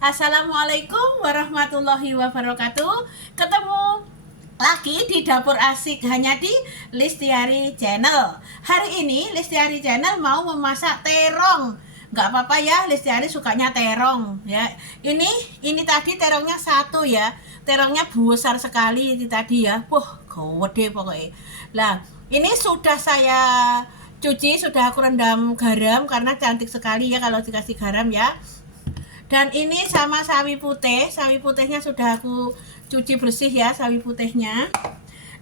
Assalamualaikum warahmatullahi wabarakatuh. Ketemu lagi di Dapur Asik hanya di Listiari Channel. Hari ini Listiari Channel mau memasak terong. Nggak apa-apa ya, Listiari sukanya terong ya. Ini tadi terongnya satu ya. Terongnya besar sekali ini tadi ya. Wah, gede pokoknya. Lah, ini sudah saya cuci, sudah aku rendam garam karena cantik sekali ya kalau dikasih garam ya. Dan ini sama sawi putihnya sudah aku cuci bersih ya, sawi putihnya.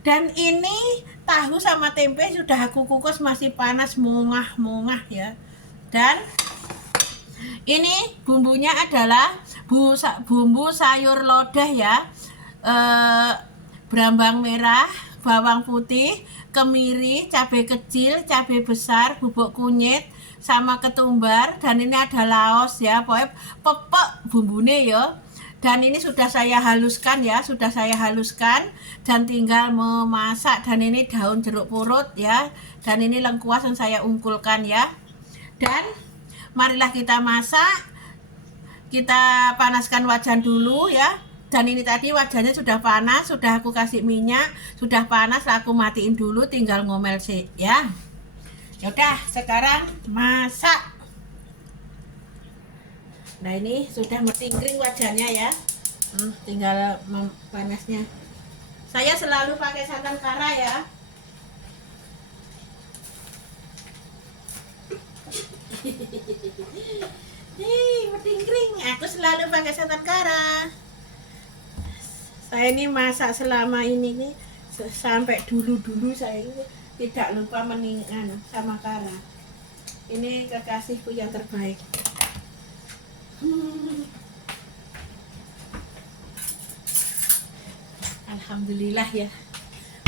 Dan ini tahu sama tempe sudah aku kukus masih panas mungah-mungah ya. Dan ini bumbunya adalah bumbu sayur lodeh ya. Berambang merah, bawang putih, kemiri, cabai kecil, cabai besar, bubuk kunyit, sama ketumbar. Dan ini ada laos ya, pokoknya pepek bumbune ya. Dan ini sudah saya haluskan ya, dan tinggal memasak. Dan ini daun jeruk purut ya, dan ini lengkuas yang saya ungkulkan ya. Dan marilah kita masak. Kita panaskan wajan dulu ya. Dan ini tadi wajannya sudah panas, sudah aku kasih minyak, sudah panas, aku matiin dulu, tinggal ngomel sih ya. Yaudah, sekarang masak. Nah ini sudah metingkring wajannya ya. Tinggal panasnya. Saya selalu pakai santan kara ya. Metingkring, aku selalu pakai santan kara. Saya ini masak selama ini nih, sampai dulu saya ini tidak lupa meningan sama kara. Ini kekasihku yang terbaik. Alhamdulillah ya.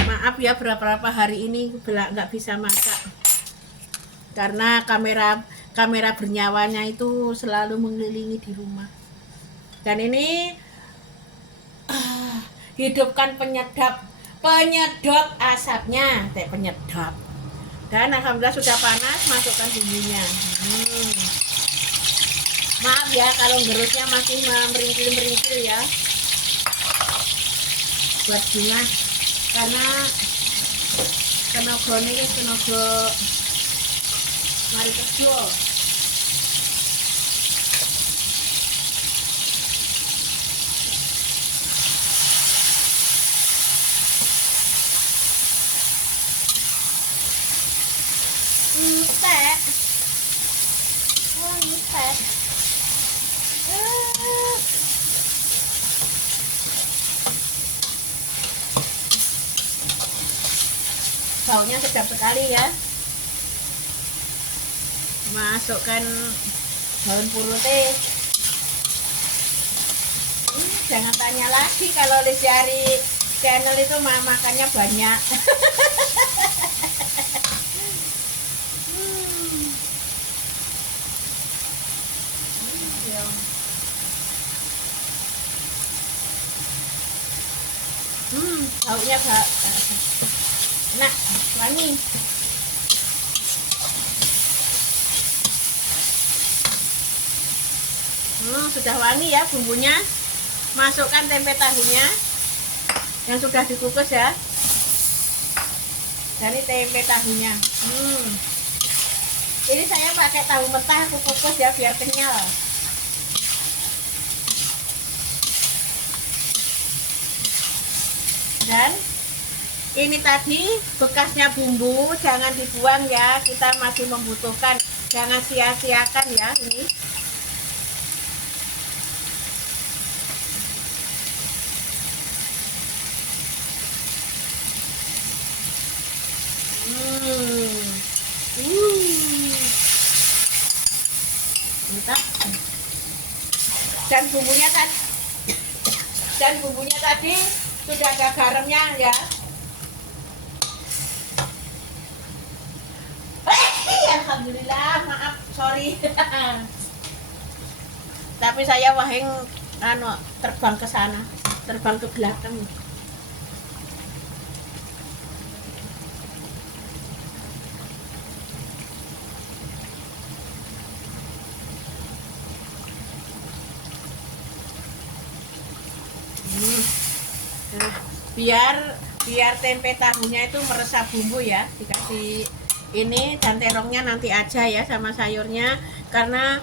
Maaf ya beberapa hari ini nggak bisa masak karena kamera bernyawanya itu selalu mengelilingi di rumah. Dan ini hidupkan penyedap asapnya, penyedap. Dan alhamdulillah sudah panas, masukkan bumbunya. Maaf ya kalau gerusnya masih meringkil ya, buat bunga karena tenaga mari kerja. Baunya sedap sekali ya. Masukkan daun purutnya. Jangan tanya lagi kalau Listiari Channel itu makannya banyak. Baunya enak, wangi. Sudah wangi ya bumbunya. Masukkan tempe tahunya yang sudah dikukus ya. Dan ini tempe tahunya. Ini saya pakai tahu mentah, aku kukus ya biar kenyal. Dan ini tadi bekasnya bumbu jangan dibuang ya, kita masih membutuhkan, jangan sia-siakan ya ini. Mantap. Dan bumbunya tadi sudah ada garamnya ya. Alhamdulillah, maaf, sorry. Tapi saya wahing terbang ke sana, terbang ke belakang. biar biar tempe tahunya itu meresap bumbu ya, dikasih ini, dan terongnya nanti aja ya sama sayurnya, karena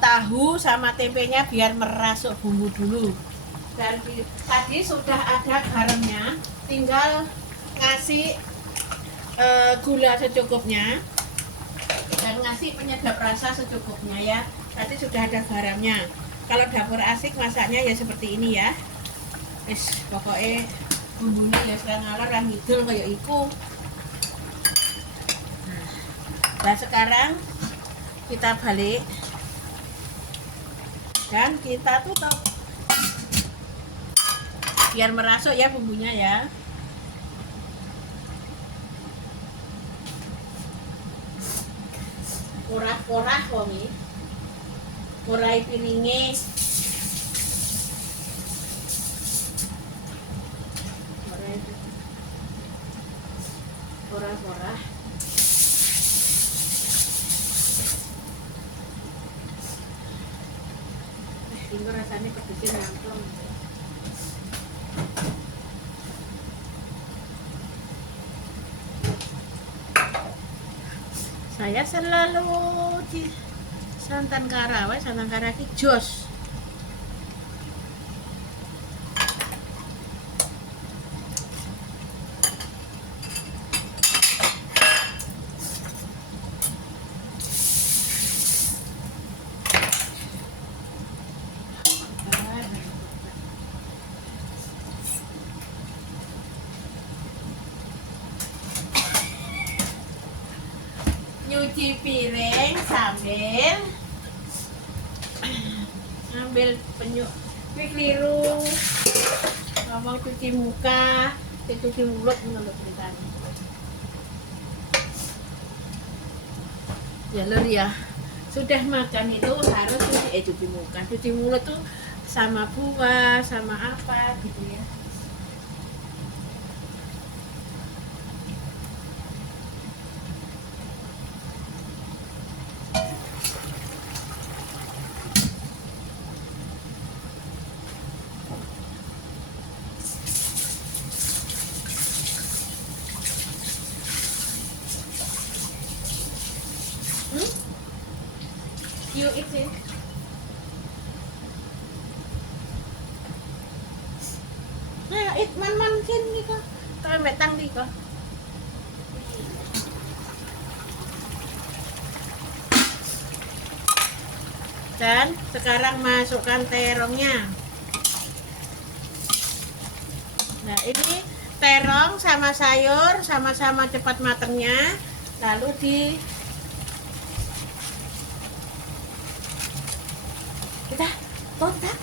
tahu sama tempenya biar merasuk bumbu dulu. Dan tadi sudah ada garamnya, tinggal ngasih gula secukupnya dan ngasih penyedap rasa secukupnya ya. Tadi sudah ada garamnya. Kalau dapur asik masaknya ya seperti ini ya. Wis pokoknya bumbunya ya serang ngalor ra ngidul kayak iku. Nah, sekarang kita balik dan kita tutup biar merasuk ya bumbunya ya. Porah-porah wongi. Porai piringe. Porah-porah. Ini rasanya pedesnya nyamplung. Saya selalu di santan kara, santan kara ki jos. Nyuci piring sambil ngambil penyuk. Wih keliru ngomong cuci muka, cuci mulut menurut ceritanya. Ya lur ya, sudah makan itu harus cuci muka, cuci mulut tuh sama buah, sama apa gitu ya. You eat it. Ayo eat man sini kok. Kau metang di kok. Dan sekarang masukkan terongnya. Nah ini terong sama sayur sama-sama cepat matangnya. Lalu kita kontak.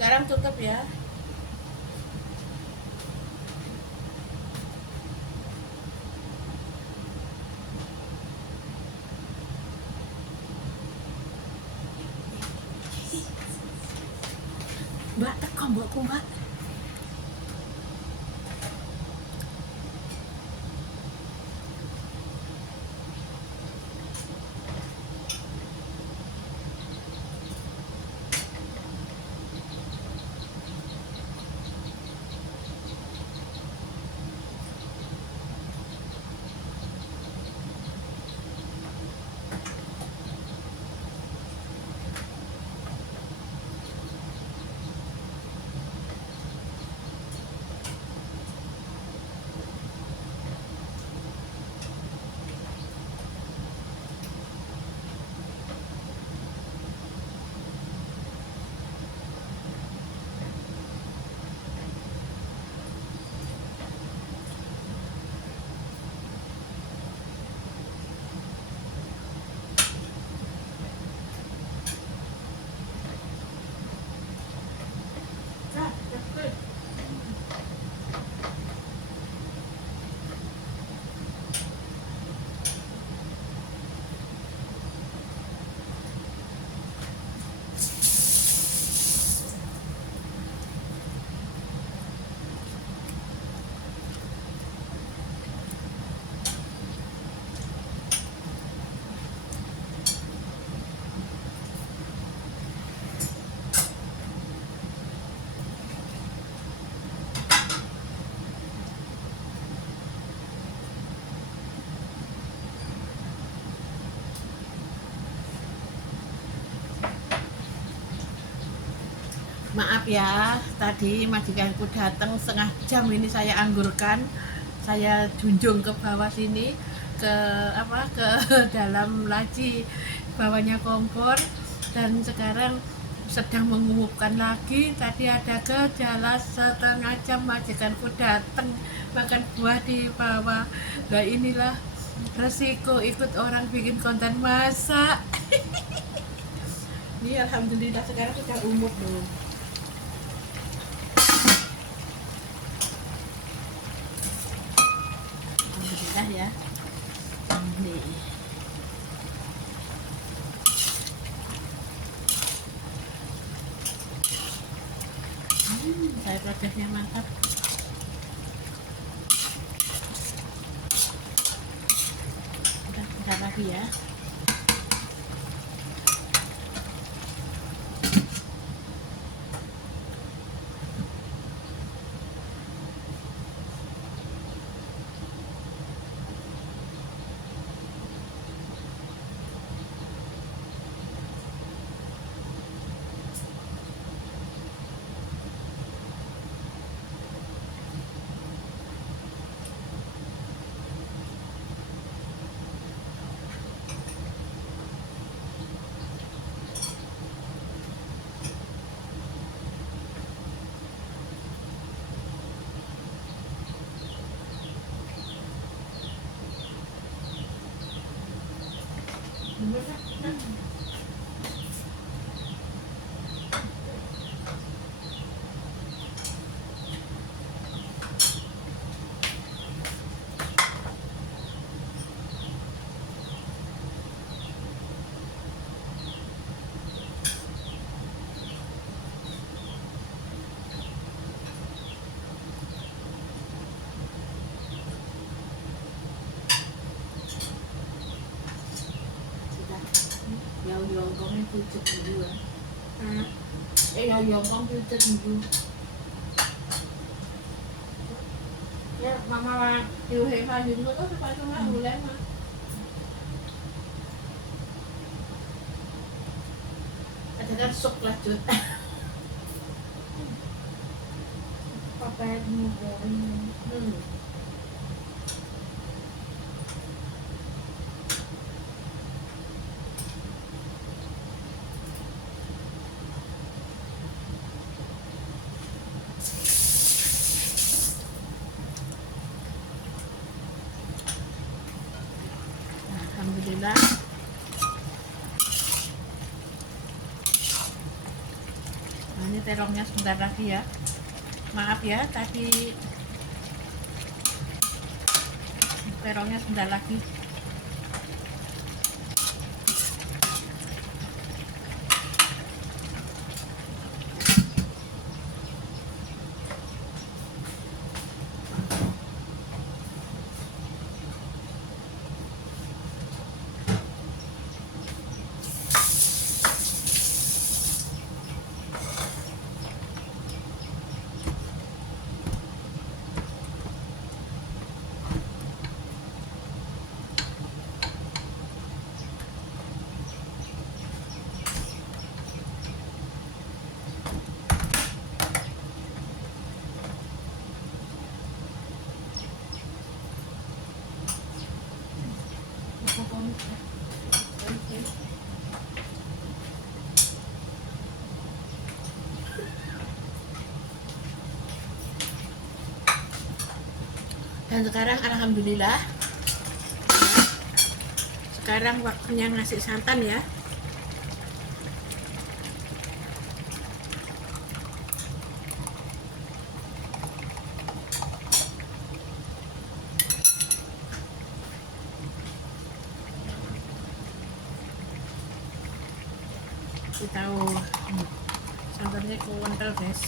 Sekarang tutup ya. Mbak, teko mbokku, Mbak. Maaf ya, tadi majikanku datang setengah jam ini saya anggurkan, saya junjung ke bawah sini, ke ke dalam laci bawahnya kompor, dan sekarang sedang mengumumkan lagi. Tadi ada gejala setengah jam majikanku datang makan buah di bawah. Nah inilah resiko ikut orang bikin konten masak. Ini alhamdulillah sekarang sudah umur loh. Alhamdulillah ya. Nih. Sayur lodehnya mantap. Udah bentar lagi ya. Dầu dầu con em tôi chụp nhiều à. Đây dầu dầu con tôi chụp nhiều. Ya, mama điều hiện pha dùng nó có phải trong đó người lớn mà. Ada kan sok lah cut. Papa ni boleh. Alhamdulillah. Nah, ini terongnya sebentar lagi ya. Maaf ya, tadi terongnya sebentar lagi. Dan sekarang alhamdulillah, sekarang waktunya ngasih santan ya. Kita tahu santannya kental guys.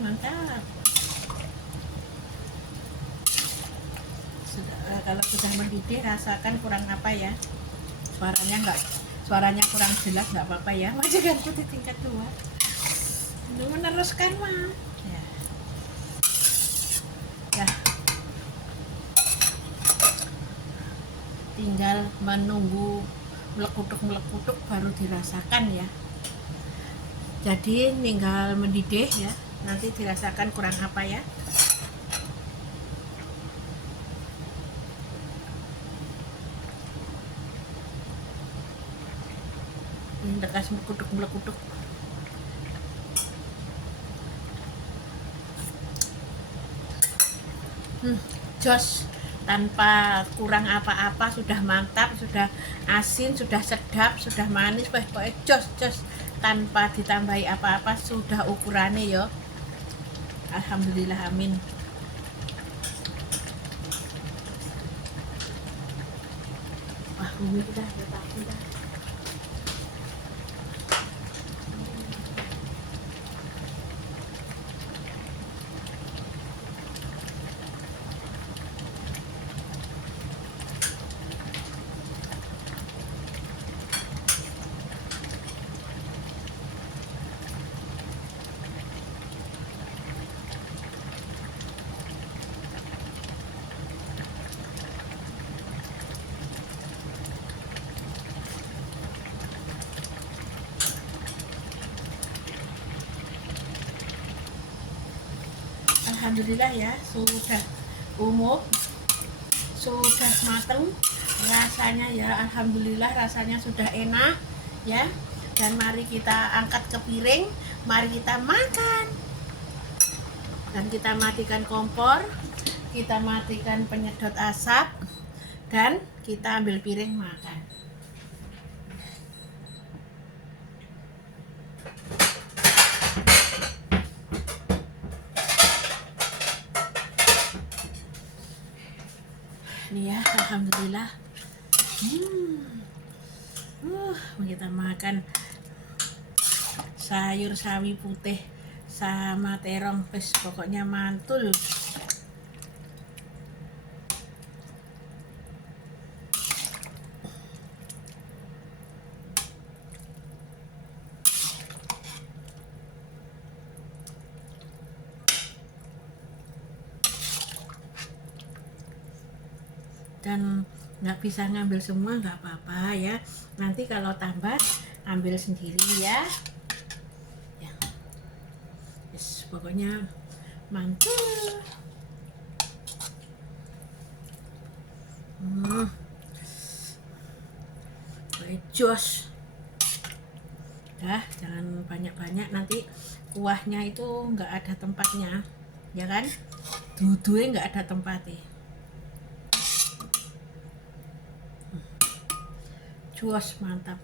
Mantap. Kalau sudah mendidih rasakan kurang apa ya, suaranya suaranya kurang jelas nggak apa-apa ya, majikan putih tingkat 2 untuk meneruskan mah ya. Ya, tinggal menunggu melekutuk baru dirasakan ya. Jadi tinggal mendidih ya, nanti dirasakan kurang apa ya. Ini lekas melekutuk. Jos, tanpa kurang apa-apa, sudah mantap, sudah asin, sudah sedap, sudah manis, pokoknya jos tanpa ditambahi apa-apa, sudah ukurannya yo. Alhamdulillah, amin. Wah, ini udah takut. Alhamdulillah ya, sudah umum, sudah mateng rasanya ya. Alhamdulillah rasanya sudah enak ya. Dan mari kita angkat ke piring, mari kita makan. Dan kita matikan kompor, kita matikan penyedot asap, dan kita ambil piring makan. Nih ya, alhamdulillah. Kita makan sayur sawi putih sama terong, pokoknya mantul. Dan nggak bisa ngambil semua nggak apa-apa ya, nanti kalau tambah ambil sendiri ya. Yes, pokoknya mantul. Jos dah, jangan banyak-banyak, nanti kuahnya itu nggak ada tempatnya ya kan, dudunya nggak ada tempatnya. Jos, mantap.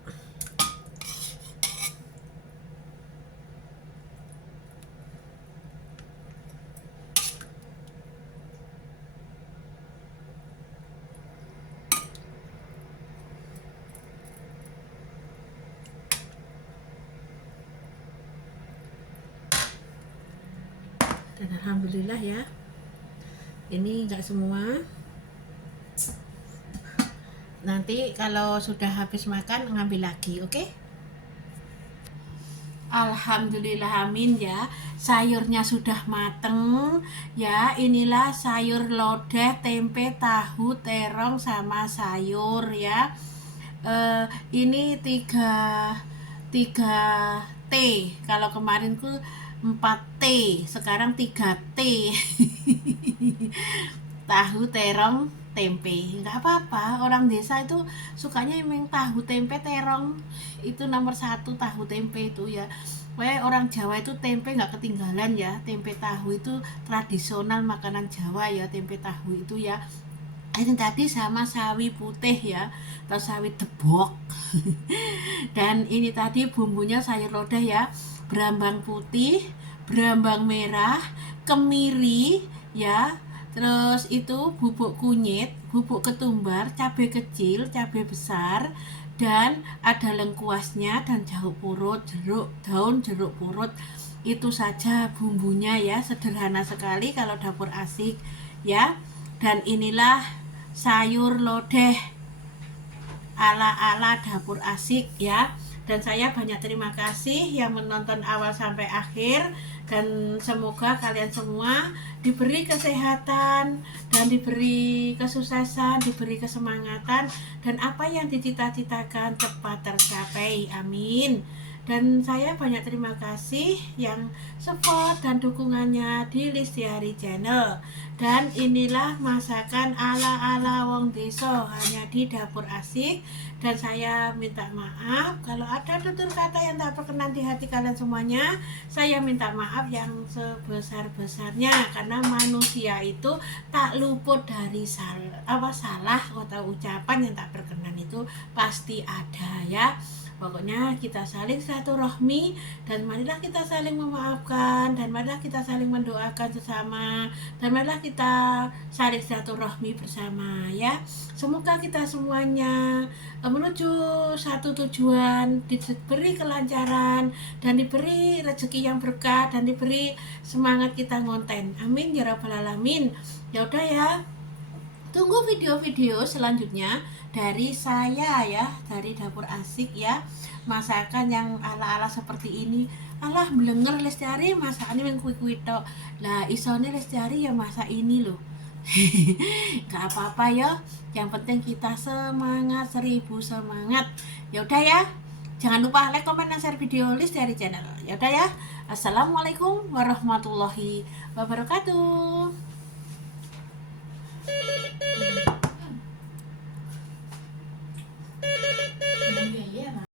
Dan alhamdulillah ya, ini enggak semua, nanti kalau sudah habis makan ngambil lagi, oke? Alhamdulillah, amin ya, sayurnya sudah mateng ya. Inilah sayur lodeh, tempe, tahu, terong sama sayur ya. Ini 3 T, kalau kemarin ku 4 T, sekarang 3 T. Tahu, terong, tempe, nggak apa-apa, orang desa itu sukanya emang tahu, tempe, terong, itu nomor 1, tahu tempe itu ya. Orang Jawa itu tempe nggak ketinggalan ya, tempe tahu itu tradisional makanan Jawa ya, tempe tahu itu ya. Ini tadi sama sawi putih ya, atau sawi debok. Dan ini tadi bumbunya sayur lodeh ya, berambang putih, berambang merah, kemiri ya, terus itu bubuk kunyit, bubuk ketumbar, cabai kecil, cabai besar, dan ada lengkuasnya, dan jeruk purut, daun jeruk purut. Itu saja bumbunya ya, sederhana sekali kalau dapur asik ya. Dan inilah sayur lodeh ala-ala dapur asik ya. Dan saya banyak terima kasih yang menonton awal sampai akhir, dan semoga kalian semua diberi kesehatan dan diberi kesuksesan, diberi kesemangatan, dan apa yang dicita-citakan cepat tercapai, amin. Dan saya banyak terima kasih yang support dan dukungannya di Listiari Channel. Dan inilah masakan ala-ala wong deso, hanya di dapur asik. Dan saya minta maaf kalau ada tutur kata yang tak berkenan di hati kalian semuanya. Saya minta maaf yang sebesar-besarnya, karena manusia itu tak luput dari salah atau ucapan yang tak berkenan, itu pasti ada ya. Pokoknya kita saling silaturahmi, dan marilah kita saling memaafkan, dan marilah kita saling mendoakan sesama, dan marilah kita saling silaturahmi bersama ya. Semoga kita semuanya menuju satu tujuan, diberi kelancaran, dan diberi rezeki yang berkah, dan diberi semangat kita ngonten, amin ya rabbal alamin. Ya udah ya, tunggu video-video selanjutnya dari saya ya, dari dapur asik ya. Masakan yang ala-ala seperti ini. Alah blenger Lestiari masakan yang kuwi-kuwi tok. Lah isone Lestiari ya masak ini loh. Gak apa-apa ya. Yang penting kita semangat, 1000 semangat. Ya udah ya. Jangan lupa like, komen, dan share video Lestiari Channel. Ya udah ya. Assalamualaikum warahmatullahi wabarakatuh.